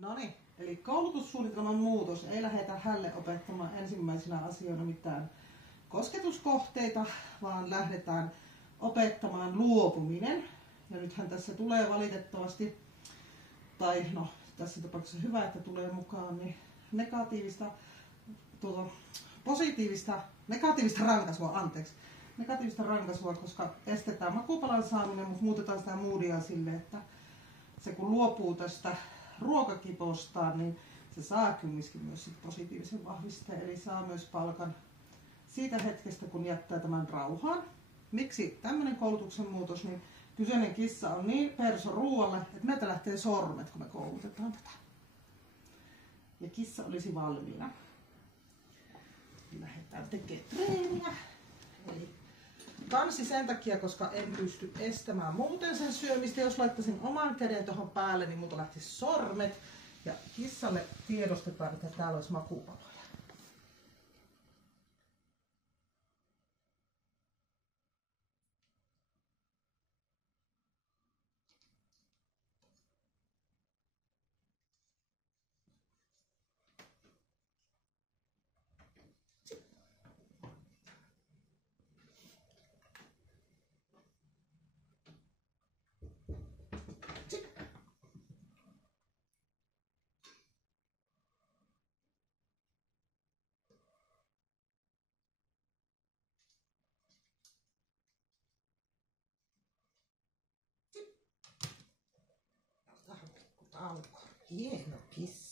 No niin, eli koulutussuunnitelman muutos ei lähdetä hälle opettamaan ensimmäisenä asioina mitään kosketuskohteita, vaan lähdetään opettamaan luopuminen. Ja nythän tässä tulee valitettavasti, tai no tässä tapauksessa hyvä, että tulee mukaan, niin negatiivista rankaisua, koska estetään makupalan saaminen, mutta muutetaan sitä moodia sille, että se kun luopuu tästä ruokakipostaan, niin se saa kumminkin myös sit positiivisen vahvisteen, eli saa myös palkan siitä hetkestä, kun jättää tämän rauhaan. Miksi tämmöinen koulutuksen muutos, niin kyseinen kissa on niin perso ruoalle, että meiltä lähtee sormet, kun me koulutetaan tätä. Ja kissa olisi valmiina. Lähdetään tekemään treeniä. Eli kansi sen takia, koska en pysty estämään muuten sen syömistä. Jos laittaisin oman käden tuohon päälle, niin multa lähtisi sormet. Ja kissalle tiedostetaan, että täällä olisi makupaloja. Hieno kissa.